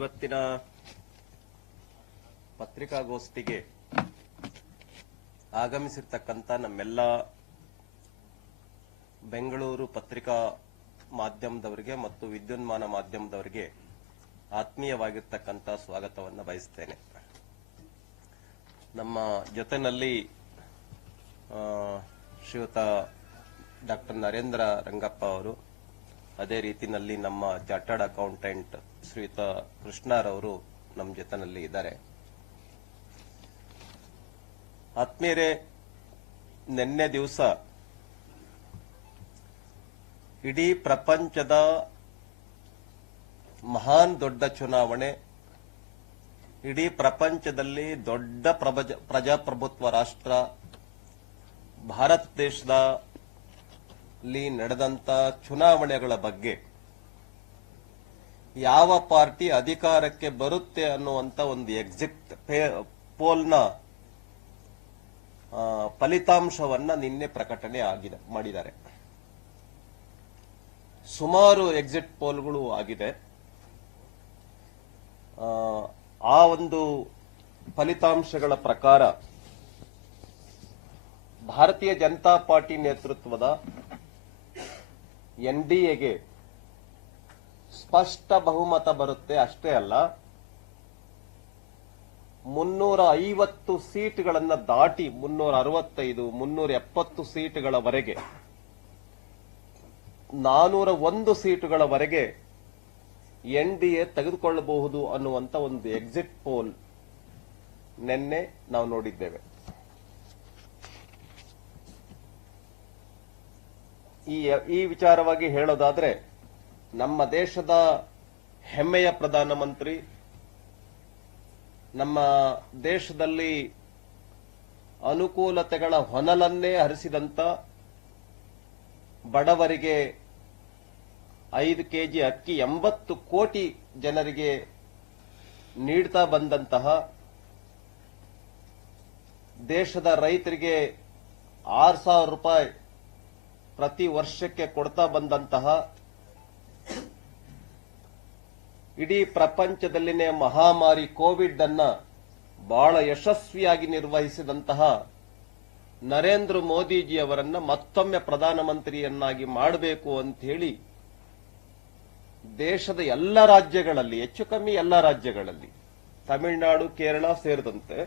ಇವತ್ತಿನ ಪತ್ರಿಕಾಗೋಷ್ಠಿಗೆ ಆಗಮಿಸಿರ್ತಕ್ಕಂಥ ನಮ್ಮೆಲ್ಲ ಬೆಂಗಳೂರು ಪತ್ರಿಕಾ ಮಾಧ್ಯಮದವರಿಗೆ ಮತ್ತು ವಿದ್ಯುನ್ಮಾನ ಮಾಧ್ಯಮದವರಿಗೆ ಆತ್ಮೀಯವಾಗಿರ್ತಕ್ಕಂಥ ಸ್ವಾಗತವನ್ನು ಬಯಸ್ತೇನೆ. ನಮ್ಮ ಜೊತೆಯಲ್ಲಿ ಶ್ರೀಯುತ ಡಾಕ್ಟರ್ ನರೇಂದ್ರ ರಂಗಪ್ಪ ಅವರು, ಅದೇ ರೀತಿಯಲ್ಲಿ ನಮ್ಮ ಚಾರ್ಟರ್ಡ್ ಅಕೌಂಟೆಂಟ್ ಶ್ರೀಯುತ ಕೃಷ್ಣರವರು ನಮ್ಮ ಜೊತೆನಲ್ಲಿ ಇದ್ದಾರೆ. ಆತ್ಮೀಯರೇ, ನಿನ್ನೆ ದಿವಸ ಇಡೀ ಪ್ರಪಂಚದ ಮಹಾನ್ ದೊಡ್ಡ ಚುನಾವಣೆ, ಇಡೀ ಪ್ರಪಂಚದಲ್ಲಿ ದೊಡ್ಡ ಪ್ರಜಾಪ್ರಭುತ್ವ ರಾಷ್ಟ್ರ, ಭಾರತ ದೇಶದಲ್ಲಿ ನಡೆದಂತ ಚುನಾವಣೆಗಳ ಬಗ್ಗೆ ಯಾವ ಪಾರ್ಟಿ ಅಧಿಕಾರಕ್ಕೆ ಬರುತ್ತೆ ಅನ್ನುವಂತ ಒಂದು ಎಕ್ಸಿಟ್ ಪೋಲ್ನ ಫಲಿತಾಂಶವನ್ನ ನಿನ್ನೆ ಪ್ರಕಟಣೆ ಆಗಿದೆ ಮಾಡಿದ್ದಾರೆ. ಸುಮಾರು ಎಕ್ಸಿಟ್ ಪೋಲ್ಗಳು ಆಗಿದೆ. ಆ, ಒಂದು ಫಲಿತಾಂಶಗಳ ಪ್ರಕಾರ ಭಾರತೀಯ ಜನತಾ ಪಾರ್ಟಿ ನೇತೃತ್ವದ ಎನ್ಡಿಎಗೆ ಸ್ಪಷ್ಟ ಬಹುಮತ ಬರುತ್ತೆ, ಅಷ್ಟೇ ಅಲ್ಲ. ಮುನ್ನೂರ ಐವತ್ತು ಸೀಟ್ಗಳನ್ನು ದಾಟಿ ಮುನ್ನೂರ ಅರವತ್ತೈದು ಮುನ್ನೂರ ಎಪ್ಪತ್ತು ಸೀಟ್ಗಳವರೆಗೆ ನಾನೂರ ಒಂದು ಸೀಟುಗಳವರೆಗೆ ಎ ತೆಗೆದುಕೊಳ್ಳಬಹುದು ಅನ್ನುವಂತ ಒಂದು ಎಕ್ಸಿಟ್ ಪೋಲ್ ನಿನ್ನೆ ನಾವು ನೋಡಿದ್ದೇವೆ. ಈ ಈ ವಿಚಾರವಾಗಿ ಹೇಳೋದಾದ್ರೆ ನಮ್ಮ ದೇಶದ ಹೆಮ್ಮೆಯ ಪ್ರಧಾನಮಂತ್ರಿ, ನಮ್ಮ ದೇಶದಲ್ಲಿ ಅನುಕೂಲತೆಗಳ ಹೊನಲನ್ನೇ ಹರಿಸಿದಂತ ಬಡವರಿಗೆ ಐದು ಕೆಜಿ ಅಕ್ಕಿ ಎಂಬತ್ತು ಕೋಟಿ ಜನರಿಗೆ ನೀಡ್ತಾ ಬಂದಂತಹ ದೇಶದ ರೈತರಿಗೆ ಆರು ಸಾವಿರ ರೂಪಾಯಿ ಪ್ರತಿ ವರ್ಷಕ್ಕೆ ಕೊಡ್ತಾ ಬಂದಂತಹ ಇಡೀ ಪ್ರಪಂಚದಲ್ಲಿನೇ ಮಹಾಮಾರಿ ಕೋವಿಡ್ ಅನ್ನ ಬಹಳ ಯಶಸ್ವಿಯಾಗಿ ನಿರ್ವಹಿಸಿದಂತಹ ನರೇಂದ್ರ ಮೋದಿಜಿಯವರನ್ನ ಮತ್ತೊಮ್ಮೆ ಪ್ರಧಾನಮಂತ್ರಿಯನ್ನಾಗಿ ಮಾಡಬೇಕು ಅಂತ ಹೇಳಿ ದೇಶದ ಎಲ್ಲ ರಾಜ್ಯಗಳಲ್ಲಿ, ಹೆಚ್ಚು ಕಮ್ಮಿ ಎಲ್ಲ ರಾಜ್ಯಗಳಲ್ಲಿ, ತಮಿಳುನಾಡು, ಕೇರಳ ಸೇರಿದಂತೆ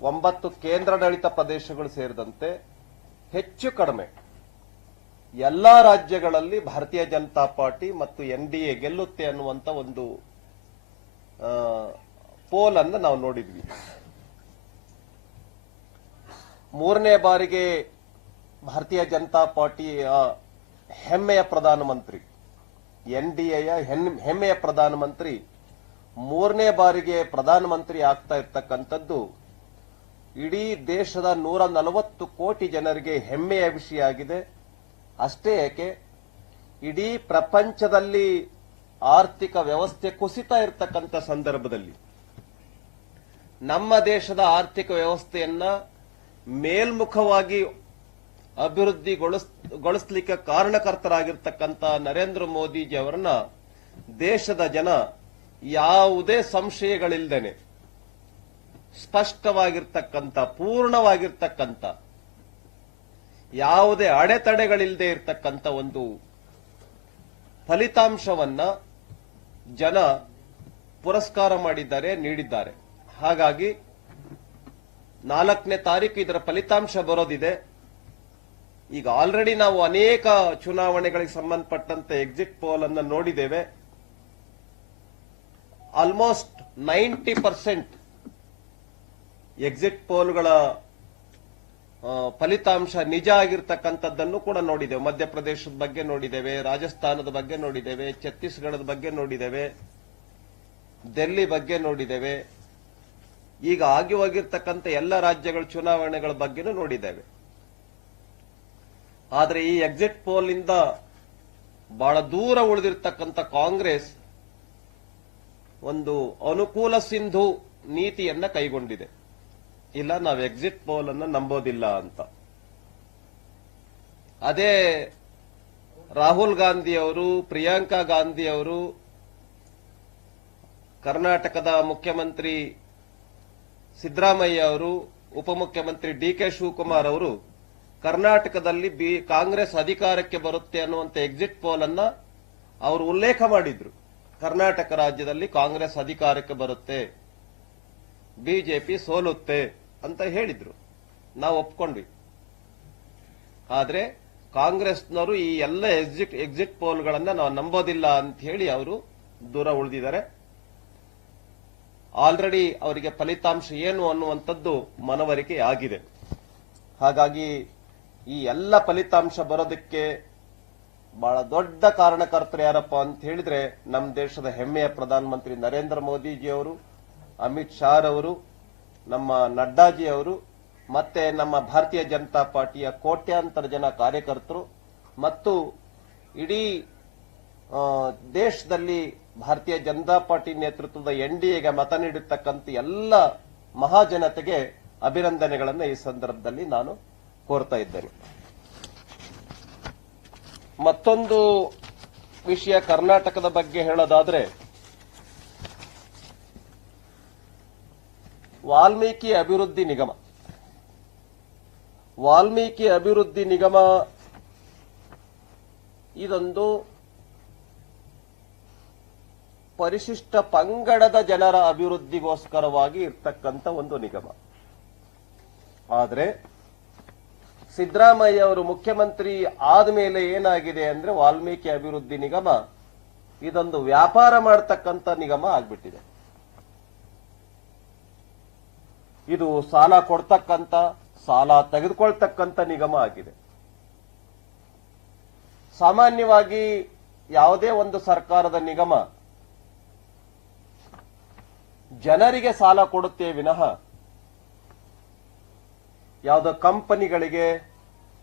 ಒಂಬತ್ತು ಕೇಂದ್ರಾಡಳಿತ ಪ್ರದೇಶಗಳು ಸೇರಿದಂತೆ ಹೆಚ್ಚು ಕಡಿಮೆ ಎಲ್ಲಾ ರಾಜ್ಯಗಳಲ್ಲಿ ಭಾರತೀಯ ಜನತಾ ಪಾರ್ಟಿ ಮತ್ತು ಎನ್ ಡಿ ಎ ಗೆಲ್ಲುತ್ತೆ ಅನ್ನುವಂತ ಒಂದು ಪೋಲ್ ಅನ್ನ ನಾವು ನೋಡಿದ್ವಿ. ಮೂರನೇ ಬಾರಿಗೆ ಭಾರತೀಯ ಜನತಾ ಪಾರ್ಟಿಯ ಹೆಮ್ಮೆಯ ಪ್ರಧಾನಮಂತ್ರಿ ಎನ್ಡಿಎಯ ಹೆಮ್ಮೆಯ ಪ್ರಧಾನಮಂತ್ರಿ, ಮೂರನೇ ಬಾರಿಗೆ ಪ್ರಧಾನಮಂತ್ರಿ ಆಗ್ತಾ ಇರ್ತಕ್ಕಂಥದ್ದು ಇಡೀ ದೇಶದ ನೂರ ನಲವತ್ತು ಕೋಟಿ ಜನರಿಗೆ ಹೆಮ್ಮೆಯ ವಿಷಯ ಆಗಿದೆ. ಅಷ್ಟೇ ಏಕೆ? ಇಡೀ ಪ್ರಪಂಚದಲ್ಲಿ ಆರ್ಥಿಕ ವ್ಯವಸ್ಥೆ ಕುಸಿತ ಇರತಕ್ಕಂಥ ಸಂದರ್ಭದಲ್ಲಿ ನಮ್ಮ ದೇಶದ ಆರ್ಥಿಕ ವ್ಯವಸ್ಥೆಯನ್ನ ಮೇಲ್ಮುಖವಾಗಿ ಅಭಿವೃದ್ಧಿಗೊಳಿಸಲಿಕ್ಕೆ ಕಾರಣಕರ್ತರಾಗಿರ್ತಕ್ಕಂಥ ನರೇಂದ್ರ ಮೋದಿಜಿ ಅವರನ್ನ ದೇಶದ ಜನ ಯಾವುದೇ ಸಂಶಯಗಳಿಲ್ಲದೆ ಸ್ಪಷ್ಟವಾಗಿರ್ತಕ್ಕಂಥ, ಪೂರ್ಣವಾಗಿರ್ತಕ್ಕಂಥ ಯಾವುದೇ ಅಡೆತಡೆಗಳಿಲ್ಲದೆ ಇರತಕ್ಕಂಥ ಒಂದು ಫಲಿತಾಂಶವನ್ನ ಜನ ಪುರಸ್ಕಾರ ಮಾಡಿದ್ದಾರೆ, ನೀಡಿದ್ದಾರೆ. ಹಾಗಾಗಿ ನಾಲ್ಕನೇ ತಾರೀಕು ಇದರ ಫಲಿತಾಂಶ ಬರೋದಿದೆ. ಈಗ ಆಲ್ರೆಡಿ ನಾವು ಅನೇಕ ಚುನಾವಣೆಗಳಿಗೆ ಸಂಬಂಧಪಟ್ಟಂತೆ ಎಕ್ಸಿಟ್ ಪೋಲ್ ಅನ್ನು ನೋಡಿದ್ದೇವೆ. ಆಲ್ಮೋಸ್ಟ್ ನೈಂಟಿ ಪರ್ಸೆಂಟ್ ಎಕ್ಸಿಟ್ ಪೋಲ್ಗಳ ಫಲಿತಾಂಶ ನಿಜ ಆಗಿರ್ತಕ್ಕಂಥದ್ದನ್ನು ಕೂಡ ನೋಡಿದ್ದೇವೆ ಮಧ್ಯಪ್ರದೇಶದ ಬಗ್ಗೆ ನೋಡಿದ್ದೇವೆ ರಾಜಸ್ಥಾನದ ಬಗ್ಗೆ ನೋಡಿದ್ದೇವೆ ಛತ್ತೀಸ್ಗಢದ ಬಗ್ಗೆ ನೋಡಿದ್ದೇವೆ ಡೆಲ್ಲಿ ಬಗ್ಗೆ ನೋಡಿದ್ದೇವೆ ಈಗ ಆಗಿ ಹೋಗಿರ್ತಕ್ಕಂಥ ಎಲ್ಲ ರಾಜ್ಯಗಳ ಚುನಾವಣೆಗಳ ಬಗ್ಗೆನೂ ನೋಡಿದ್ದೇವೆ ಆದರೆ ಈ ಎಕ್ಸಿಟ್ ಪೋಲ್ ಇಂದ ಬಹಳ ದೂರ ಉಳಿದಿರ್ತಕ್ಕಂಥ ಕಾಂಗ್ರೆಸ್ ಒಂದು ಅನುಕೂಲ ಸಿಂಧು ನೀತಿಯನ್ನ ಕೈಗೊಂಡಿದೆ. ಇಲ್ಲ, ನಾವು ಎಕ್ಸಿಟ್ ಪೋಲ್ ಅನ್ನ ನಂಬೋದಿಲ್ಲ ಅಂತ. ಅದೇ ರಾಹುಲ್ ಗಾಂಧಿ ಅವರು ಪ್ರಿಯಾಂಕಾ ಗಾಂಧಿ ಅವರು ಕರ್ನಾಟಕದ ಮುಖ್ಯಮಂತ್ರಿ ಸಿದ್ದರಾಮಯ್ಯ ಅವರು, ಉಪಮುಖ್ಯಮಂತ್ರಿ ಡಿ ಕೆ ಶಿವಕುಮಾರ್ ಅವರು ಕರ್ನಾಟಕದಲ್ಲಿ ಬಿ, ಕಾಂಗ್ರೆಸ್ ಅಧಿಕಾರಕ್ಕೆ ಬರುತ್ತೆ ಅನ್ನುವಂತ ಎಕ್ಸಿಟ್ ಪೋಲ್ ಅನ್ನ ಅವರು ಉಲ್ಲೇಖ ಮಾಡಿದ್ರು. ಕರ್ನಾಟಕ ರಾಜ್ಯದಲ್ಲಿ ಕಾಂಗ್ರೆಸ್ ಅಧಿಕಾರಕ್ಕೆ ಬರುತ್ತೆ ಬಿಜೆಪಿ ಸೋಲುತ್ತೆ. ಅಂತ ಹೇಳಿದ್ರು. ನಾವು ಒಪ್ಕೊಂಡ್ವಿ. ಆದ್ರೆ ಕಾಂಗ್ರೆಸ್ನವರು ಈ ಎಲ್ಲ ಎಕ್ಸಿಟ್ ಎಕ್ಸಿಟ್ ಪೋಲ್ಗಳನ್ನ ನಾವು ನಂಬೋದಿಲ್ಲ ಅಂತ ಹೇಳಿ ಅವರು ದೂರ ಉಳಿದಿದ್ದಾರೆ. ಆಲ್ರೆಡಿ ಅವರಿಗೆ ಫಲಿತಾಂಶ ಏನು ಅನ್ನುವಂಥದ್ದು ಮನವರಿಕೆ ಆಗಿದೆ. ಹಾಗಾಗಿ ಈ ಎಲ್ಲ ಫಲಿತಾಂಶ ಬರೋದಕ್ಕೆ ಬಹಳ ದೊಡ್ಡ ಕಾರಣಕರ್ತರು ಯಾರಪ್ಪ ಅಂತ ಹೇಳಿದ್ರೆ ನಮ್ಮ ದೇಶದ ಹೆಮ್ಮೆಯ ಪ್ರಧಾನಮಂತ್ರಿ ನರೇಂದ್ರ ಮೋದಿಜಿಯವರು, ಅಮಿತ್ ಶಾ ಅವರು ನಮ್ಮ ನಡ್ಡಾಜಿ ಅವರು ಮತ್ತೆ ನಮ್ಮ ಭಾರತೀಯ ಜನತಾ ಪಾರ್ಟಿಯ ಕೋಟ್ಯಾಂತರ ಜನ ಕಾರ್ಯಕರ್ತರು ಮತ್ತು ಇಡೀ ದೇಶದಲ್ಲಿ ಭಾರತೀಯ ಜನತಾ ಪಾರ್ಟಿ ನೇತೃತ್ವದ ಎನ್ ಡಿ ಮತ ನೀಡಿರ್ತಕ್ಕಂಥ ಎಲ್ಲ ಮಹಾಜನತೆಗೆ ಅಭಿನಂದನೆಗಳನ್ನು ಈ ಸಂದರ್ಭದಲ್ಲಿ ನಾನು ಕೋರ್ತಾ ಇದ್ದೇನೆ. ಮತ್ತೊಂದು ವಿಷಯ ಕರ್ನಾಟಕದ ಬಗ್ಗೆ ಹೇಳೋದಾದ್ರೆ ವಾಲ್ಮೀಕಿ ಅಭಿವೃದ್ಧಿ ನಿಗಮ. ವಾಲ್ಮೀಕಿ ಅಭಿವೃದ್ಧಿ ನಿಗಮ ಇದೊಂದು ಪರಿಶಿಷ್ಟ ಪಂಗಡದ ಜನರ ಅಭಿವೃದ್ಧಿಗೋಸ್ಕರವಾಗಿ ಇರ್ತಕ್ಕಂಥ ಒಂದು ನಿಗಮ. ಆದರೆ ಸಿದ್ದರಾಮಯ್ಯ ಅವರು ಮುಖ್ಯಮಂತ್ರಿ ಆದಮೇಲೆ ಏನಾಗಿದೆ ಅಂದ್ರೆ ವಾಲ್ಮೀಕಿ ಅಭಿವೃದ್ಧಿ ನಿಗಮ ಇದೊಂದು ವ್ಯಾಪಾರ ಮಾಡತಕ್ಕಂಥ ನಿಗಮ ಆಗ್ಬಿಟ್ಟಿದೆ. ಇದು ಸಾಲ ಕೊಡ್ತಕ್ಕಂಥ, ಸಾಲ ತೆಗೆದುಕೊಳ್ತಕ್ಕಂಥ ನಿಗಮ ಆಗಿದೆ. ಸಾಮಾನ್ಯವಾಗಿ ಯಾವುದೇ ಒಂದು ಸರ್ಕಾರದ ನಿಗಮ ಜನರಿಗೆ ಸಾಲ ಕೊಡುತ್ತೆ ವಿನಃ ಯಾವುದೋ ಕಂಪನಿಗಳಿಗೆ,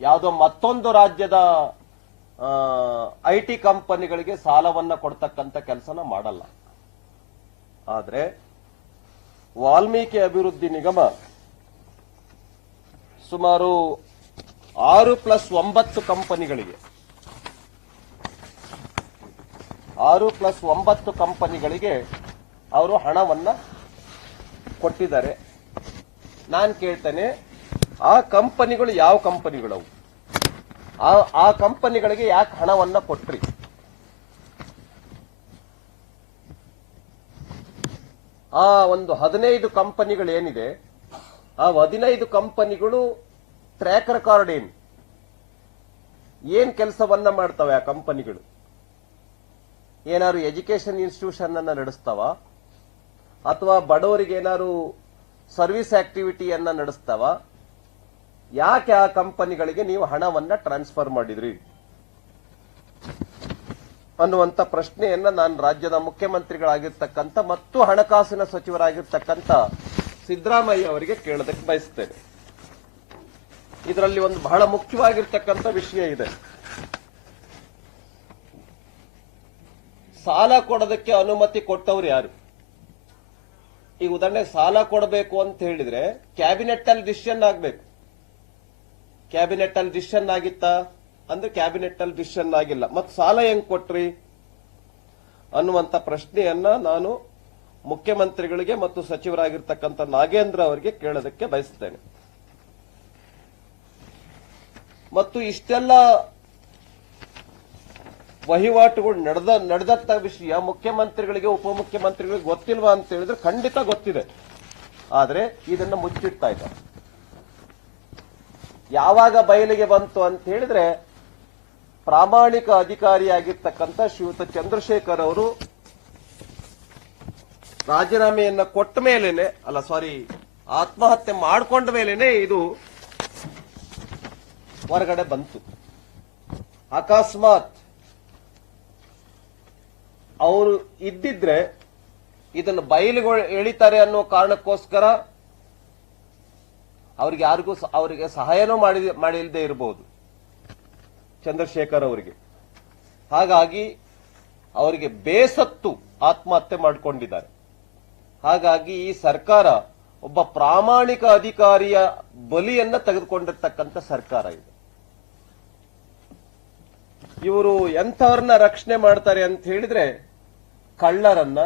ಯಾವುದೋ ಮತ್ತೊಂದು ರಾಜ್ಯದ ಐ ಟಿ ಕಂಪನಿಗಳಿಗೆ ಸಾಲವನ್ನ ಕೊಡ್ತಕ್ಕಂತ ಕೆಲಸನ ಮಾಡಲ್ಲ. ಆದ್ರೆ ವಾಲ್ಮೀಕಿ ಅಭಿವೃದ್ಧಿ ನಿಗಮ ಸುಮಾರು ಆರು ಪ್ಲಸ್ ಒಂಬತ್ತು ಕಂಪನಿಗಳಿಗೆ, ಆರು ಪ್ಲಸ್ ಒಂಬತ್ತು ಕಂಪನಿಗಳಿಗೆ ಅವರು ಹಣವನ್ನ ಕೊಟ್ಟಿದ್ದಾರೆ. ನಾನು ಕೇಳ್ತೇನೆ, ಆ ಕಂಪನಿಗಳು ಯಾವ ಕಂಪನಿಗಳವು? ಆ ಕಂಪನಿಗಳಿಗೆ ಯಾಕೆ ಹಣವನ್ನ ಕೊಟ್ರಿ? ಆ ಒಂದು ಹದಿನೈದು ಕಂಪನಿಗಳು ಏನಿದೆ ಆ ಹದಿನೈದು ಕಂಪನಿಗಳು ಟ್ರ್ಯಾಕ್ ರೆಕಾರ್ಡ್ ಏನು? ಏನ್ ಕೆಲಸವನ್ನ ಮಾಡ್ತವೆ ಆ ಕಂಪನಿಗಳು? ಏನಾದ್ರು ಎಜುಕೇಶನ್ ಇನ್ಸ್ಟಿಟ್ಯೂಷನ್ ಅನ್ನ ನಡೆಸ್ತಾವ? ಅಥವಾ ಬಡವರಿಗೆ ಏನಾದ್ರು ಸರ್ವಿಸ್ ಆಕ್ಟಿವಿಟಿಯನ್ನ ನಡೆಸ್ತಾವ? ಯಾಕೆ ಆ ಕಂಪನಿಗಳಿಗೆ ನೀವು ಹಣವನ್ನ ಟ್ರಾನ್ಸ್ಫರ್ ಮಾಡಿದ್ರಿ? ಅನ್ನುವಂತ ಪ್ರಶ್ನೆಯನ್ನ ನಾನು ರಾಜ್ಯದ ಮುಖ್ಯಮಂತ್ರಿಗಳಾಗಿರ್ತಕ್ಕಂಥ ಮತ್ತು ಹಣಕಾಸಿನ ಸಚಿವರಾಗಿರ್ತಕ್ಕಂಥ ಸಿದ್ದರಾಮಯ್ಯ ಅವರಿಗೆ ಕೇಳೋದಕ್ಕೆ ಬಯಸ್ತೇನೆ. ಇದರಲ್ಲಿ ಒಂದು ಬಹಳ ಮುಖ್ಯವಾಗಿರ್ತಕ್ಕಂಥ ವಿಷಯ ಇದೆ. ಸಾಲ ಕೊಡೋದಕ್ಕೆ ಅನುಮತಿ ಕೊಟ್ಟವ್ರು ಯಾರು? ಈಗ ಉದಾಹರಣೆ ಸಾಲ ಕೊಡಬೇಕು ಅಂತ ಹೇಳಿದ್ರೆ ಕ್ಯಾಬಿನೆಟ್ ಅಲ್ಲಿ ಡಿಸಿಷನ್ ಆಗ್ಬೇಕು. ಕ್ಯಾಬಿನೆಟ್ ಅಲ್ಲಿ ಡಿಸಿಷನ್ ಆಗಿತ್ತಾ? ಅಂದ್ರೆ ಕ್ಯಾಬಿನೆಟ್ ಅಲ್ಲಿ ಡಿಸಿಷನ್ ಆಗಿಲ್ಲ. ಮತ್ತೆ ಸಾಲ ಹೆಂಗ್ ಕೊಟ್ರಿ? ಅನ್ನುವಂತ ಪ್ರಶ್ನೆಯನ್ನ ನಾನು ಮುಖ್ಯಮಂತ್ರಿಗಳಿಗೆ ಮತ್ತು ಸಚಿವರಾಗಿರ್ತಕ್ಕಂಥ ನಾಗೇಂದ್ರ ಅವರಿಗೆ ಕೇಳೋದಕ್ಕೆ ಬಯಸ್ತೇನೆ. ಮತ್ತು ಇಷ್ಟೆಲ್ಲ ವಹಿವಾಟುಗಳು ನಡೆದ ನಡೆದ ವಿಷಯ ಮುಖ್ಯಮಂತ್ರಿಗಳಿಗೆ, ಉಪಮುಖ್ಯಮಂತ್ರಿಗಳಿಗೆ ಗೊತ್ತಿಲ್ವಾ ಅಂತ ಹೇಳಿದ್ರೆ ಖಂಡಿತ ಗೊತ್ತಿದೆ. ಆದ್ರೆ ಇದನ್ನ ಮುಚ್ಚಿಡ್ತಾ ಇದ್ದಾರೆ. ಯಾವಾಗ ಬಯಲಿಗೆ ಬಂತು ಅಂತ ಹೇಳಿದ್ರೆ ಪ್ರಾಮಾಣಿಕ ಅಧಿಕಾರಿಯಾಗಿರ್ತಕ್ಕಂಥ ಶ್ರೀಯುತ ಚಂದ್ರಶೇಖರ್ ಅವರು ರಾಜೀನಾಮೆಯನ್ನ ಕೊಟ್ಟ ಮೇಲೇನೆ, ಅಲ್ಲ ಸಾರಿ ಆತ್ಮಹತ್ಯೆ ಮಾಡಿಕೊಂಡ ಮೇಲೇನೆ ಇದು ಹೊರಗಡೆ ಬಂತು. ಅಕಸ್ಮಾತ್ ಅವರು ಇದ್ದಿದ್ರೆ ಇದನ್ನು ಬಯಲಿಗೆ ಎಳಿತಾರೆ ಅನ್ನೋ ಕಾರಣಕ್ಕೋಸ್ಕರ ಅವ್ರಿಗೆ ಯಾರಿಗೂ ಅವರಿಗೆ ಸಹಾಯನೂ ಮಾಡಿ ಮಾಡಿಲ್ಲದೆ ಇರಬಹುದು ಚಂದ್ರಶೇಖರ್ ಅವರಿಗೆ. ಹಾಗಾಗಿ ಅವರಿಗೆ ಬೇಸತ್ತು ಆತ್ಮಹತ್ಯೆ ಮಾಡಿಕೊಂಡಿದ್ದಾರೆ. ಹಾಗಾಗಿ ಈ ಸರ್ಕಾರ ಒಬ್ಬ ಪ್ರಾಮಾಣಿಕ ಅಧಿಕಾರಿಯ ಬಲಿಯನ್ನ ತೆಗೆದುಕೊಂಡಿರ್ತಕ್ಕಂಥ ಸರ್ಕಾರ ಇದು. ಇವರು ಎಂಥವ್ರನ್ನ ರಕ್ಷಣೆ ಮಾಡ್ತಾರೆ ಅಂತ ಹೇಳಿದ್ರೆ ಕಳ್ಳರನ್ನ,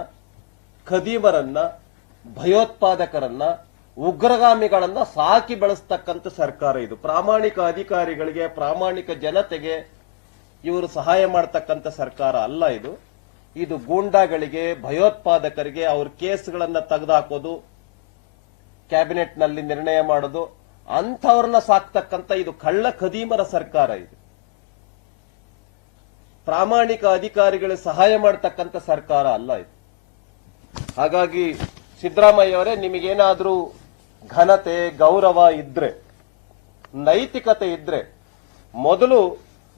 ಖದೀಮರನ್ನ, ಭಯೋತ್ಪಾದಕರನ್ನ ಉಗ್ರಗಾಮಿಗಳನ್ನ ಸಾಕಿ ಬೆಳೆಸ್ತಕ್ಕಂಥ ಸರ್ಕಾರ ಇದು. ಪ್ರಾಮಾಣಿಕ ಅಧಿಕಾರಿಗಳಿಗೆ, ಪ್ರಾಮಾಣಿಕ ಜನತೆಗೆ ಇವರು ಸಹಾಯ ಮಾಡತಕ್ಕಂಥ ಸರ್ಕಾರ ಅಲ್ಲ ಇದು. ಇದು ಗೂಂಡಾಗಳಿಗೆ, ಭಯೋತ್ಪಾದಕರಿಗೆ ಅವ್ರ ಕೇಸ್ಗಳನ್ನ ತೆಗೆದುಹಾಕೋದು ಕ್ಯಾಬಿನೆಟ್ನಲ್ಲಿ ನಿರ್ಣಯ ಮಾಡೋದು, ಅಂಥವ್ರನ್ನ ಸಾಕ್ತಕ್ಕಂಥ ಇದು ಕಳ್ಳ ಖದೀಮರ ಸರ್ಕಾರ ಇದು. ಪ್ರಾಮಾಣಿಕ ಅಧಿಕಾರಿಗಳಿಗೆ ಸಹಾಯ ಮಾಡತಕ್ಕಂಥ ಸರ್ಕಾರ ಅಲ್ಲ ಇದು. ಹಾಗಾಗಿ ಸಿದ್ದರಾಮಯ್ಯ ಅವರೇ, ನಿಮಗೇನಾದ್ರೂ ಘನತೆ, ಗೌರವ ಇದ್ರೆ, ನೈತಿಕತೆ ಇದ್ರೆ ಮೊದಲು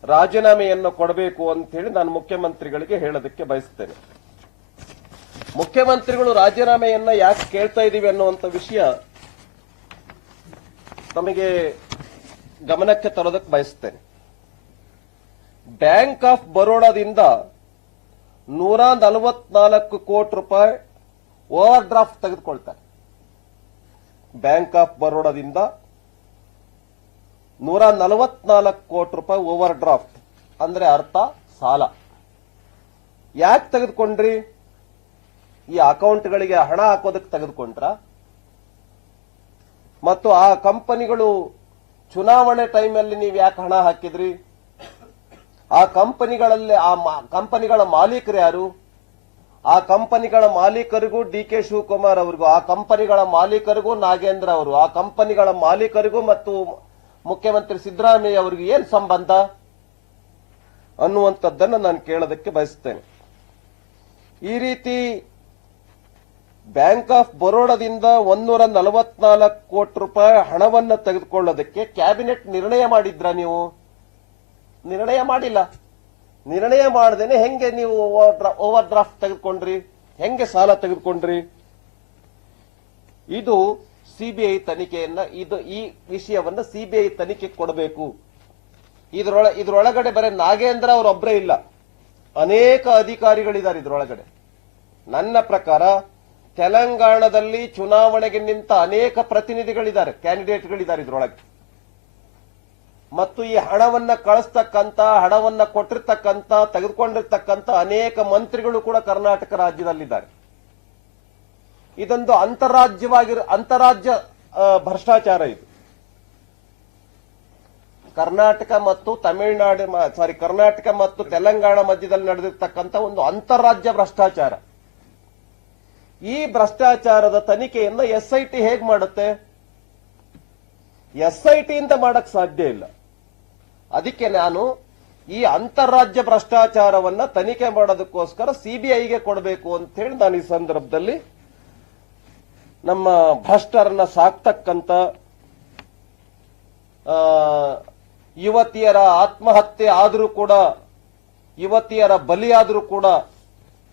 ರಾಜೀನಾಮೆಯನ್ನು ಕೊಡಬೇಕು ಅಂತ ಹೇಳಿ ನಾನು ಮುಖ್ಯಮಂತ್ರಿಗಳಿಗೆ ಹೇಳೋದಕ್ಕೆ ಬಯಸ್ತೇನೆ. ಮುಖ್ಯಮಂತ್ರಿಗಳು ರಾಜೀನಾಮೆಯನ್ನ ಯಾಕೆ ಕೇಳ್ತಾ ಇದ್ದೀವಿ ಅನ್ನುವಂಥ ವಿಷಯ ತಮಗೆ ಗಮನಕ್ಕೆ ತರೋದಕ್ಕೆ ಬಯಸ್ತೇನೆ. ಬ್ಯಾಂಕ್ ಆಫ್ ಬರೋಡಾದಿಂದ ನೂರ ನಲವತ್ನಾಲ್ಕು ಕೋಟಿ ರೂಪಾಯಿ ಓವರ್ ಡ್ರಾಫ್ಟ್ ತೆಗೆದುಕೊಳ್ತಾರೆ. ಬ್ಯಾಂಕ್ ಆಫ್ ಬರೋಡಾದಿಂದ ನೂರ ನಲವತ್ನಾಲ್ಕು ಕೋಟಿ ರೂಪಾಯಿ ಓವರ್ ಡ್ರಾಫ್ಟ್ ಅಂದ್ರೆ ಅರ್ಥ, ಸಾಲ. ಯಾಕೆ ತೆಗೆದುಕೊಂಡ್ರಿ? ಈ ಅಕೌಂಟ್ಗಳಿಗೆ ಹಣ ಹಾಕೋದಕ್ಕೆ ತೆಗೆದುಕೊಂಡ್ರ? ಮತ್ತು ಆ ಕಂಪನಿಗಳು ಚುನಾವಣೆ ಟೈಮಲ್ಲಿ ನೀವು ಯಾಕೆ ಹಣ ಹಾಕಿದ್ರಿ? ಆ ಕಂಪನಿಗಳಲ್ಲಿ ಆ ಕಂಪನಿಗಳ ಮಾಲೀಕರು ಯಾರು? ಆ ಕಂಪನಿಗಳ ಮಾಲೀಕರಿಗೂ ಡಿ ಕೆ ಶಿವಕುಮಾರ್ ಅವರಿಗೂ, ಆ ಕಂಪನಿಗಳ ಮಾಲೀಕರಿಗೂ ನಾಗೇಂದ್ರ ಅವರು, ಆ ಕಂಪನಿಗಳ ಮಾಲೀಕರಿಗೂ ಮತ್ತು ಮುಖ್ಯಮಂತ್ರಿ ಸಿದ್ದರಾಮಯ್ಯ ಅವರಿಗೂ ಏನ್ ಸಂಬಂಧ ಅನ್ನುವಂಥದ್ದನ್ನು ನಾನು ಕೇಳೋದಕ್ಕೆ ಬಯಸ್ತೇನೆ. ಈ ರೀತಿ ಬ್ಯಾಂಕ್ ಆಫ್ ಬರೋಡಾದಿಂದ ಒಂದೂರ ನಲವತ್ನಾಲ್ಕು ಕೋಟಿ ರೂಪಾಯಿ ಹಣವನ್ನು ತೆಗೆದುಕೊಳ್ಳೋದಕ್ಕೆ ಕ್ಯಾಬಿನೆಟ್ ನಿರ್ಣಯ ಮಾಡಿದ್ರ ನೀವು? ನಿರ್ಣಯ ಮಾಡಿಲ್ಲ. ನಿರ್ಣಯ ಮಾಡದೇನೆ ಹೆಂಗೆ ನೀವು ಓವರ್ ಡ್ರಾಫ್ಟ್ ತೆಗೆದುಕೊಂಡ್ರಿ? ಹೆಂಗೆ ಸಾಲ ತೆಗೆದುಕೊಂಡ್ರಿ? ಇದು ಸಿಬಿಐ ತನಿಖೆಯನ್ನ, ಇದು ಈ ವಿಷಯವನ್ನ ಸಿಬಿಐ ತನಿಖೆ ಕೊಡಬೇಕು. ಇದ್ರೊಳ, ಇದ್ರೊಳಗಡೆ ಬರೀ ನಾಗೇಂದ್ರ ಅವರೊಬ್ಬರೇ ಇಲ್ಲ. ಅನೇಕ ಅಧಿಕಾರಿಗಳಿದ್ದಾರೆ ಇದ್ರೊಳಗಡೆ. ನನ್ನ ಪ್ರಕಾರ ತೆಲಂಗಾಣದಲ್ಲಿ ಚುನಾವಣೆಗೆ ನಿಂತ ಅನೇಕ ಪ್ರತಿನಿಧಿಗಳಿದ್ದಾರೆ ಕ್ಯಾಂಡಿಡೇಟ್ಗಳಿದ್ದಾರೆ ಇದ್ರೊಳಗೆ. ಮತ್ತು ಈ ಹಣವನ್ನ ಕಳಿಸ್ತಕ್ಕಂತ ಹಣವನ್ನ ಕೊಟ್ಟಿರ್ತಕ್ಕಂತ ತೆಗೆದುಕೊಂಡಿರ್ತಕ್ಕಂತ ಅನೇಕ ಮಂತ್ರಿಗಳು ಕೂಡ ಕರ್ನಾಟಕ ರಾಜ್ಯದಲ್ಲಿದ್ದಾರೆ. ಇದೊಂದು ಅಂತಾರಾಜ್ಯವಾಗಿ ಅಂತಾರಾಜ್ಯ ಭ್ರಷ್ಟಾಚಾರ ಇದು. ಕರ್ನಾಟಕ ಮತ್ತು ತಮಿಳುನಾಡು ಸಾರಿ, ಕರ್ನಾಟಕ ಮತ್ತು ತೆಲಂಗಾಣ ಮಧ್ಯದಲ್ಲಿ ನಡೆದಿರ್ತಕ್ಕಂಥ ಒಂದು ಅಂತಾರಾಜ್ಯ ಭ್ರಷ್ಟಾಚಾರ. ಈ ಭ್ರಷ್ಟಾಚಾರದ ತನಿಖೆಯನ್ನ ಎಸ್ ಐ ಟಿ ಹೇಗ್ ಮಾಡುತ್ತೆ? ಎಸ್ ಐ ಟಿಯಿಂದ ಮಾಡಕ್ ಸಾಧ್ಯ ಇಲ್ಲ. ಅದಕ್ಕೆ ನಾನು ಈ ಅಂತಾರಾಜ್ಯ ಭ್ರಷ್ಟಾಚಾರವನ್ನ ತನಿಖೆ ಮಾಡೋದಕ್ಕೋಸ್ಕರ ಸಿಬಿಐಗೆ ಕೊಡಬೇಕು ಅಂತ ಹೇಳಿ ನಾನು ಈ ಸಂದರ್ಭದಲ್ಲಿ ನಮ್ಮ ಭ್ರಷ್ಟರನ್ನ ಸಾಕ್ತಕ್ಕಂತ ಯುವತಿಯರ ಆತ್ಮಹತ್ಯೆ ಆದರೂ ಕೂಡ, ಯುವತಿಯರ ಬಲಿಯಾದರೂ ಕೂಡ,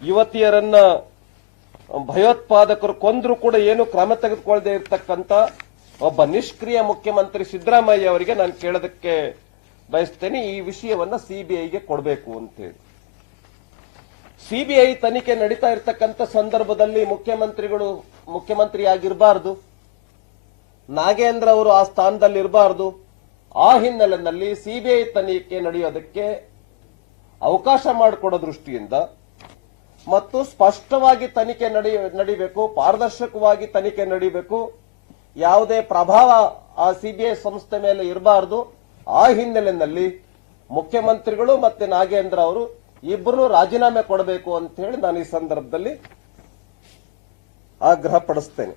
ಯುವತಿಯರನ್ನ ಭಯೋತ್ಪಾದಕರು ಕೊಂದರೂ ಕೂಡ ಏನು ಕ್ರಮ ತೆಗೆದುಕೊಳ್ಳದೆ ಇರತಕ್ಕಂತ ಒಬ್ಬ ನಿಷ್ಕ್ರಿಯ ಮುಖ್ಯಮಂತ್ರಿ ಸಿದ್ದರಾಮಯ್ಯ ಅವರಿಗೆ ನಾನು ಕೇಳೋದಕ್ಕೆ ಬಯಸ್ತೇನೆ ಈ ವಿಷಯವನ್ನ ಸಿಬಿಐಗೆ ಕೊಡಬೇಕು ಅಂತೇಳಿ. ಸಿಬಿಐ ತನಿಖೆ ನಡೀತಾ ಇರತಕ್ಕಂಥ ಸಂದರ್ಭದಲ್ಲಿ ಮುಖ್ಯಮಂತ್ರಿಗಳು ಮುಖ್ಯಮಂತ್ರಿಯಾಗಿರಬಾರದು. ನಾಗೇಂದ್ರ ಅವರು ಆ ಸ್ಥಾನದಲ್ಲಿ ಇರಬಾರದು ಆ ಹಿನ್ನೆಲೆಯಲ್ಲಿ ಸಿಬಿಐ ತನಿಖೆ ನಡೆಯೋದಕ್ಕೆ ಅವಕಾಶ ಮಾಡಿಕೊಡೋ ದೃಷ್ಟಿಯಿಂದ ಮತ್ತು ಸ್ಪಷ್ಟವಾಗಿ ತನಿಖೆ ನಡಿ, ನಡಿಬೇಕು, ಪಾರದರ್ಶಕವಾಗಿ ತನಿಖೆ ನಡಿಬೇಕು. ಯಾವುದೇ ಪ್ರಭಾವ ಆ ಸಿಬಿಐ ಸಂಸ್ಥೆ ಮೇಲೆ ಇರಬಾರದು. ಆ ಹಿನ್ನೆಲೆಯಲ್ಲಿ ಮುಖ್ಯಮಂತ್ರಿಗಳು ಮತ್ತೆ ನಾಗೇಂದ್ರ ಅವರು ಇಬ್ಬರು ರಾಜೀನಾಮೆ ಕೊಡಬೇಕು ಅಂತ ಹೇಳಿ ನಾನು ಈ ಸಂದರ್ಭದಲ್ಲಿ ಆಗ್ರಹ ಪಡಿಸ್ತೇನೆ.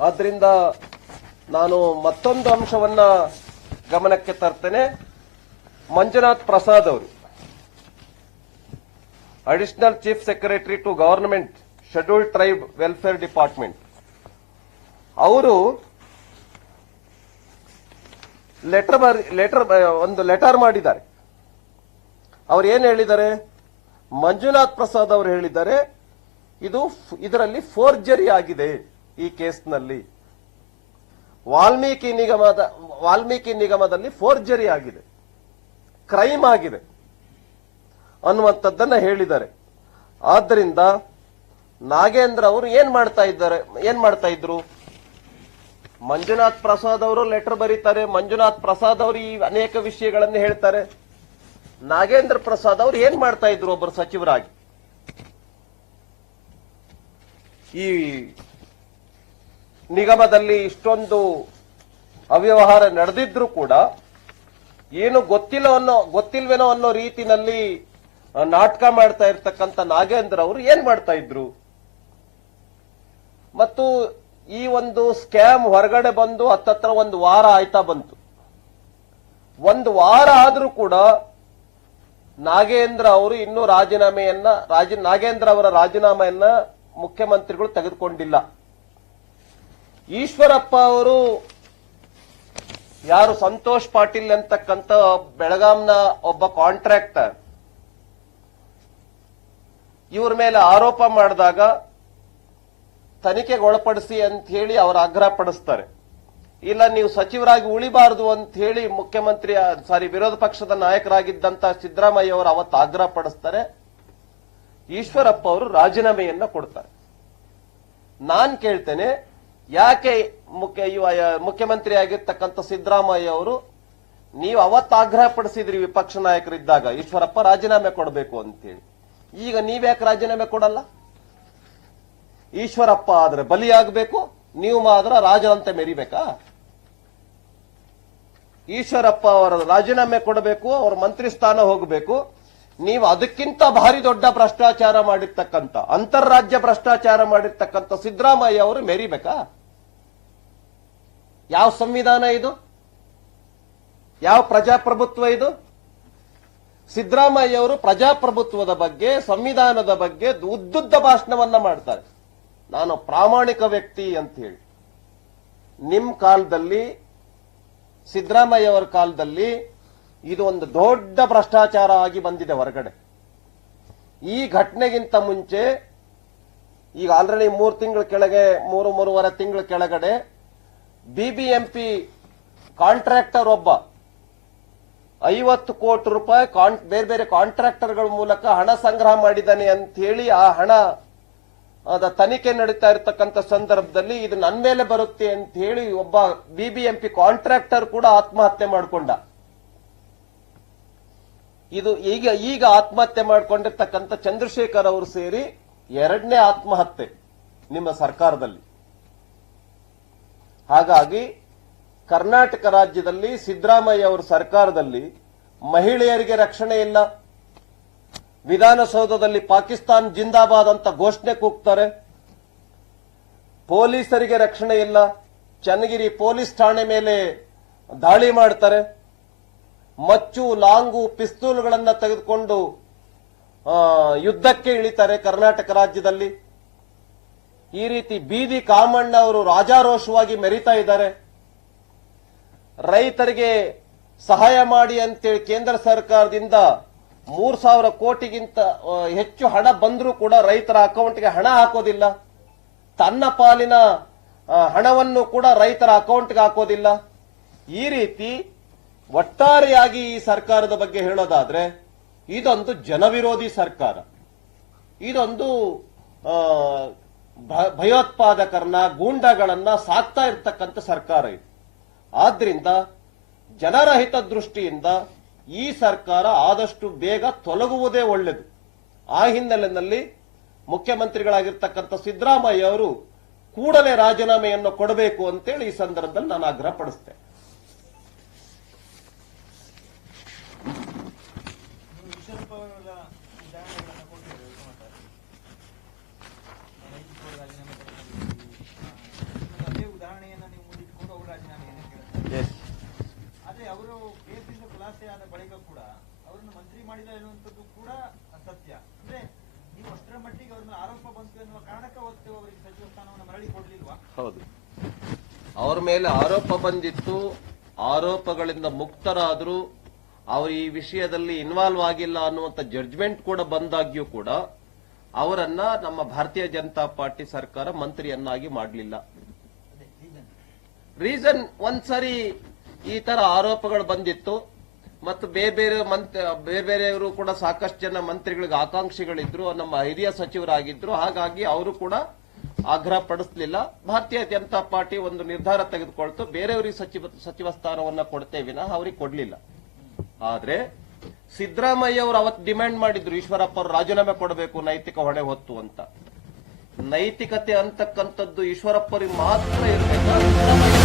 ಆದ್ರಿಂದ ನಾನು ಮತ್ತೊಂದು ಅಂಶವನ್ನ ಗಮನಕ್ಕೆ ತರ್ತೇನೆ. ಮಂಜುನಾಥ್ ಪ್ರಸಾದ್ ಅವರು additional chief secretary to government scheduled tribe welfare department ಅವರು ಲೆಟರ್ ಲೆಟರ್ ಒಂದು ಲೆಟರ್ ಮಾಡಿದ್ದಾರೆ. ಅವ್ರು ಏನು ಹೇಳಿದ್ದಾರೆ? ಮಂಜುನಾಥ್ ಪ್ರಸಾದ್ ಅವರು ಹೇಳಿದ್ದಾರೆ, ಇದು ಇದರಲ್ಲಿ ಫೋರ್ಜರಿ ಆಗಿದೆ ಈ ಕೇಸ್ನಲ್ಲಿ. ವಾಲ್ಮೀಕಿ ನಿಗಮದ, ವಾಲ್ಮೀಕಿ ನಿಗಮದಲ್ಲಿ ಫೋರ್ಜರಿ ಆಗಿದೆ. ಕ್ರೈಮ್ ಆಗಿದೆ. ಅನ್ನುವಂಥದ್ದನ್ನ ಹೇಳಿದ್ದಾರೆ. ಆದ್ದರಿಂದ ನಾಗೇಂದ್ರ ಅವರು ಏನ್ ಮಾಡ್ತಾ ಇದ್ದಾರೆ, ಏನ್ ಮಾಡ್ತಾ ಇದ್ರು? ಮಂಜುನಾಥ್ ಪ್ರಸಾದ್ ಅವರು ಲೆಟರ್ ಬರೀತಾರೆ, ಮಂಜುನಾಥ್ ಪ್ರಸಾದ್ ಅವರು ಈ ಅನೇಕ ವಿಷಯಗಳನ್ನು ಹೇಳ್ತಾರೆ. ನಾಗೇಂದ್ರ ಪ್ರಸಾದ್ ಅವರು ಏನ್ ಮಾಡ್ತಾ ಇದ್ರು ಒಬ್ಬರು ಸಚಿವರಾಗಿ? ಈ ನಿಗಮದಲ್ಲಿ ಇಷ್ಟೊಂದು ಅವ್ಯವಹಾರ ನಡೆದಿದ್ರು ಕೂಡ ಏನು ಗೊತ್ತಿಲ್ಲ ಅನ್ನೋ ಗೊತ್ತಿಲ್ವೇನೋ ಅನ್ನೋ ರೀತಿನಲ್ಲಿ ನಾಟಕ ಮಾಡ್ತಾ ಇರ್ತಕ್ಕಂಥ ನಾಗೇಂದ್ರ ಅವರು ಏನ್ ಮಾಡ್ತಾ ಇದ್ರು? ಮತ್ತು ಈ ಒಂದು ಸ್ಕ್ಯಾಮ್ ಹೊರಗಡೆ ಬಂದು ಹತ್ತತ್ರ ಒಂದು ವಾರ ಆಯ್ತಾ ಬಂತು. ಒಂದು ವಾರ ಆದರೂ ಕೂಡ ನಾಗೇಂದ್ರ ಅವರು ಇನ್ನೂ ರಾಜೀನಾಮೆಯನ್ನ, ರಾಜ, ನಾಗೇಂದ್ರ ಅವರ ರಾಜೀನಾಮೆಯನ್ನ ಮುಖ್ಯಮಂತ್ರಿಗಳು ತೆಗೆದುಕೊಂಡಿಲ್ಲ. ಈಶ್ವರಪ್ಪ ಅವರು ಯಾರು ಸಂತೋಷ್ ಪಾಟೀಲ್ ಅಂತಕ್ಕಂಥ ಬೆಳಗಾಂನ ಒಬ್ಬ ಕಾಂಟ್ರಾಕ್ಟರ್ ಇವ್ರ ಮೇಲೆ ಆರೋಪ ಮಾಡಿದಾಗ ತನಿಖೆಗೆ ಒಳಪಡಿಸಿ ಅಂತ ಹೇಳಿ ಅವರು ಆಗ್ರಹ ಪಡಿಸ್ತಾರೆ. ಇಲ್ಲ, ನೀವು ಸಚಿವರಾಗಿ ಉಳಿಬಾರದು ಅಂತ ಹೇಳಿ ಮುಖ್ಯಮಂತ್ರಿ ಸಾರಿ, ವಿರೋಧ ಪಕ್ಷದ ನಾಯಕರಾಗಿದ್ದಂತ ಸಿದ್ದರಾಮಯ್ಯ ಅವರು ಅವತ್ತು ಆಗ್ರಹ ಪಡಿಸ್ತಾರೆ. ಈಶ್ವರಪ್ಪ ಅವರು ರಾಜೀನಾಮೆಯನ್ನ ಕೊಡ್ತಾರೆ. ನಾನ್ ಕೇಳ್ತೇನೆ, ಯಾಕೆ ಮುಖ್ಯ ಮುಖ್ಯಮಂತ್ರಿ ಆಗಿರ್ತಕ್ಕಂಥ ಸಿದ್ದರಾಮಯ್ಯ ಅವರು, ನೀವು ಅವತ್ತು ಆಗ್ರಹ ಪಡಿಸಿದ್ರಿ ವಿಪಕ್ಷ ನಾಯಕರಿದ್ದಾಗ, ಈಶ್ವರಪ್ಪ ರಾಜೀನಾಮೆ ಕೊಡಬೇಕು ಅಂತೇಳಿ ಈಗ ನೀವ್ಯಾಕೆ ರಾಜೀನಾಮೆ ಕೊಡಲ್ಲ? ಈಶ್ವರಪ್ಪ ಆದ್ರೆ ಬಲಿಯಾಗಬೇಕು, ನೀವು ಮಾತ್ರ ರಾಜರಂತೆ ಮೆರಿಬೇಕಾ? ಈಶ್ವರಪ್ಪ ಅವರ ರಾಜೀನಾಮೆ ಕೊಡಬೇಕು, ಅವ್ರ ಮಂತ್ರಿ ಸ್ಥಾನ ಹೋಗಬೇಕು. ನೀವು ಅದಕ್ಕಿಂತ ಭಾರಿ ದೊಡ್ಡ ಭ್ರಷ್ಟಾಚಾರ ಮಾಡಿರ್ತಕ್ಕಂಥ ಅಂತಾರಾಜ್ಯ ಭ್ರಷ್ಟಾಚಾರ ಮಾಡಿರ್ತಕ್ಕಂಥ ಸಿದ್ದರಾಮಯ್ಯ ಅವರು ಮೆರಿಬೇಕಾ? ಯಾವ ಸಂವಿಧಾನ ಇದು? ಯಾವ ಪ್ರಜಾಪ್ರಭುತ್ವ ಇದು? ಸಿದ್ದರಾಮಯ್ಯ ಅವರು ಪ್ರಜಾಪ್ರಭುತ್ವದ ಬಗ್ಗೆ, ಸಂವಿಧಾನದ ಬಗ್ಗೆ ಉದ್ದುದ್ದ ಭಾಷಣವನ್ನ ಮಾಡ್ತಾರೆ. ನಾನು ಪ್ರಾಮಾಣಿಕ ವ್ಯಕ್ತಿ ಅಂತ ಹೇಳಿ. ನಿಮ್ ಕಾಲದಲ್ಲಿ ಸಿದ್ದರಾಮಯ್ಯ ಅವರ ಕಾಲದಲ್ಲಿ ಇದು ಒಂದು ದೊಡ್ಡ ಭ್ರಷ್ಟಾಚಾರ ಆಗಿ ಬಂದಿದೆ ಹೊರಗಡೆ. ಈ ಘಟನೆಗಿಂತ ಮುಂಚೆ, ಈಗ ಆಲ್ರೆಡಿ ಮೂರು ತಿಂಗಳ ಕೆಳಗೆ, ಮೂರು, ಮೂರುವರೆ ತಿಂಗಳ ಕೆಳಗಡೆ ಬಿಬಿಎಂಪಿ ಕಾಂಟ್ರಾಕ್ಟರ್ ಒಬ್ಬ ಐವತ್ತು ಕೋಟಿ ರೂಪಾಯಿ ಕಾನ್ ಬೇರೆ ಬೇರೆ ಕಾಂಟ್ರಾಕ್ಟರ್ಗಳ ಮೂಲಕ ಹಣ ಸಂಗ್ರಹ ಮಾಡಿದ್ದಾನೆ ಅಂತ ಹೇಳಿ ಆ ಹಣ, ಅದ ತನಿಖೆ ನಡೀತಾ ಇರತಕ್ಕಂತ ಸಂದರ್ಭದಲ್ಲಿ ಇದು ನನ್ನ ಮೇಲೆ ಬರುತ್ತೆ ಅಂತ ಹೇಳಿ ಒಬ್ಬ ಬಿಬಿಎಂಪಿ ಕಾಂಟ್ರಾಕ್ಟರ್ ಕೂಡ ಆತ್ಮಹತ್ಯೆ ಮಾಡಿಕೊಂಡ. ಇದು ಈಗ ಈಗ ಆತ್ಮಹತ್ಯೆ ಮಾಡಿಕೊಂಡಿರ್ತಕ್ಕಂಥ ಚಂದ್ರಶೇಖರ್ ಅವರು ಸೇರಿ ಎರಡನೇ ಆತ್ಮಹತ್ಯೆ ನಿಮ್ಮ ಸರ್ಕಾರದಲ್ಲಿ. ಹಾಗಾಗಿ ಕರ್ನಾಟಕ ರಾಜ್ಯದಲ್ಲಿ ಸಿದ್ದರಾಮಯ್ಯ ಅವರ ಸರ್ಕಾರದಲ್ಲಿ ಮಹಿಳೆಯರಿಗೆ ರಕ್ಷಣೆ ಇಲ್ಲ. ವಿಧಾನಸೌಧದಲ್ಲಿ ಪಾಕಿಸ್ತಾನ್ ಜಿಂದಾಬಾದ್ ಅಂತ ಘೋಷಣೆ ಕೂಗ್ತಾರೆ. ಪೊಲೀಸರಿಗೆ ರಕ್ಷಣೆ ಇಲ್ಲ. ಚನ್ನಗಿರಿ ಪೊಲೀಸ್ ಠಾಣೆ ಮೇಲೆ ದಾಳಿ ಮಾಡ್ತಾರೆ. ಮಚ್ಚು, ಲಾಂಗು, ಪಿಸ್ತೂಲ್ಗಳನ್ನು ತೆಗೆದುಕೊಂಡು ಯುದ್ಧಕ್ಕೆ ಇಳಿತಾರೆ ಕರ್ನಾಟಕ ರಾಜ್ಯದಲ್ಲಿ. ಈ ರೀತಿ ಬೀದಿ ಕಾಮಣ್ಣ ಅವರು ರಾಜಾರೋಷವಾಗಿ ಮೆರಿತಾ ಇದ್ದಾರೆ. ರೈತರಿಗೆ ಸಹಾಯ ಮಾಡಿ ಅಂತೇಳಿ ಕೇಂದ್ರ ಸರ್ಕಾರದಿಂದ ಮೂರ್ ಸಾವಿರ ಕೋಟಿಗಿಂತ ಹೆಚ್ಚು ಹಣ ಬಂದರೂ ಕೂಡ ರೈತರ ಅಕೌಂಟ್ಗೆ ಹಣ ಹಾಕೋದಿಲ್ಲ. ತನ್ನ ಪಾಲಿನ ಹಣವನ್ನು ಕೂಡ ರೈತರ ಅಕೌಂಟ್ಗೆ ಹಾಕೋದಿಲ್ಲ. ಈ ರೀತಿ ಒಟ್ಟಾರೆಯಾಗಿ ಈ ಸರ್ಕಾರದ ಬಗ್ಗೆ ಹೇಳೋದಾದ್ರೆ, ಇದೊಂದು ಜನವಿರೋಧಿ ಸರ್ಕಾರ. ಇದೊಂದು ಭಯೋತ್ಪಾದಕರನ್ನ, ಗೂಂಡಾಗಳನ್ನ ಸಾಕ್ತಾ ಇರ್ತಕ್ಕಂಥ ಸರ್ಕಾರ ಇದು. ಆದ್ರಿಂದ ಜನರ ಹಿತದೃಷ್ಟಿಯಿಂದ ಈ ಸರ್ಕಾರ ಆದಷ್ಟು ಬೇಗ ತೊಲಗುವುದೇ ಒಳ್ಳೆಯದು ಆ ಹಿನ್ನೆಲೆಯಲ್ಲಿ ಮುಖ್ಯಮಂತ್ರಿಗಳಾಗಿರ್ತಕ್ಕಂಥ ಸಿದ್ದರಾಮಯ್ಯ ಅವರು ಕೂಡಲೇ ರಾಜೀನಾಮೆಯನ್ನು ಕೊಡಬೇಕು ಅಂತೇಳಿ ಈ ಸಂದರ್ಭದಲ್ಲಿ ನಾನು ಆಗ್ರಹ ಪಡಿಸ್ತೇನೆ ನೀವು ಈಶ್ವರಪ್ಪ ಅವರ ಉದಾಹರಣೆಗಳನ್ನು ಕೊಟ್ಟಿದ್ದೀರಿ ಇದು ಮಾತಾಡಿ. ರೈತ ಕೂಡ ರಾಜೀನಾಮೆ ಕೊಟ್ಟಿದ್ದೀರಿ. ಆ, ಅದೇ ಉದಾಹರಣೆಯನ್ನ ನೀವು ಮುಂದಿಟ್ಕೊಂಡು ಅವರು ರಾಜೀನಾಮೆಯನ್ನು ಕೇಳ್ತಾರೆ ಆದ್ರೆ ಅವರು ಕೇಸಿಂದ ಖುಲಾಸೆ ಆದ ಬಳಿಕ ಕೂಡ ಅವರನ್ನು ಮಂತ್ರಿ ಮಾಡಿಲ್ಲ ಎನ್ನುವಂಥದ್ದು ಕೂಡ ಸತ್ಯ ಅಂದ್ರೆ ನೀವು ಅಷ್ಟರ ಮಟ್ಟಿಗೆ ಅವ್ರ ಮೇಲೆ ಆರೋಪ ಬಂತು ಎನ್ನುವ ಕಾರಣಕ್ಕೆ ಅವತ್ತು ಅವರಿಗೆ ಸಚಿವ ಸ್ಥಾನವನ್ನು ಮರಳಿ ಕೊಡ್ಲಿಲ್ವಾ ಹೌದು ಅವ್ರ ಮೇಲೆ ಆರೋಪ ಬಂದಿತ್ತು. ಆರೋಪಗಳಿಂದ ಮುಕ್ತರಾದ್ರು ಅವರು ಈ ವಿಷಯದಲ್ಲಿ ಇನ್ವಾಲ್ವ್ ಆಗಿಲ್ಲ ಅನ್ನುವಂತ ಜಡ್ಜ್ಮೆಂಟ್ ಕೂಡ ಬಂದಾಗ್ಯೂ ಕೂಡ ಅವರನ್ನ ನಮ್ಮ ಭಾರತೀಯ ಜನತಾ ಪಾರ್ಟಿ ಸರ್ಕಾರ ಮಂತ್ರಿಯನ್ನಾಗಿ ಮಾಡಲಿಲ್ಲ. ರೀಸನ್ ರೀಸನ್ ಒಂದ್ಸರಿ ಈ ತರ ಆರೋಪಗಳು ಬಂದಿತ್ತು. ಮತ್ತು ಬೇರೆ ಬೇರೆ ಮಂತ್ರಿ, ಬೇರೆ ಬೇರೆಯವರು ಕೂಡ ಸಾಕಷ್ಟು ಜನ ಮಂತ್ರಿಗಳಿಗೆ ಆಕಾಂಕ್ಷಿಗಳಿದ್ರು, ನಮ್ಮ ಹಿರಿಯ ಸಚಿವರಾಗಿದ್ರು. ಹಾಗಾಗಿ ಅವರು ಕೂಡ ಆಗ್ರಹ ಪಡಿಸಲಿಲ್ಲ. ಭಾರತೀಯ ಜನತಾ ಪಾರ್ಟಿ ಒಂದು ನಿರ್ಧಾರ ತೆಗೆದುಕೊಳ್ತು. ಬೇರೆಯವರಿಗೆ ಸಚಿವ ಸಚಿವ ಸ್ಥಾನವನ್ನ ಕೊಡ್ತೇವೆ ವಿನಃ ಅವ್ರಿಗೆ ಕೊಡ್ಲಿಲ್ಲ. ಆದ್ರೆ ಸಿದ್ದರಾಮಯ್ಯ ಅವರು ಅವತ್ತು ಡಿಮ್ಯಾಂಡ್ ಮಾಡಿದ್ರು, ಈಶ್ವರಪ್ಪ ಅವರು ರಾಜೀನಾಮೆ ಕೊಡಬೇಕು, ನೈತಿಕ ಹೊಣೆ ಹೊತ್ತು ಅಂತ. ನೈತಿಕತೆ ಅಂತಕ್ಕಂಥದ್ದು ಈಶ್ವರಪ್ಪರಿಗೆ ಮಾತ್ರ ಇರಬೇಕಾ?